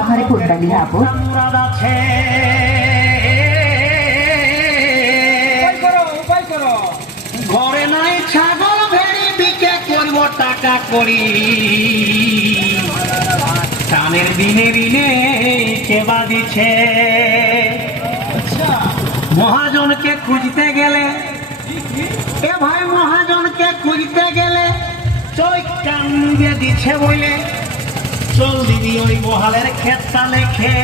পাহাড়ে কোরবানি আপদ ঘরে নাই ছাগল ভেড়ি বিকে করব টাকা করি টানের দিনে দিনে কেবা দিচ্ছে মহাজনকে খুঁজতে গেলে এ ভাই মহাজনকে খুঁজতে গেলে চোখ কান দিয়ে দিচ্ছে বলে চল দিদি ওই মহালের ক্ষেতটা লেখে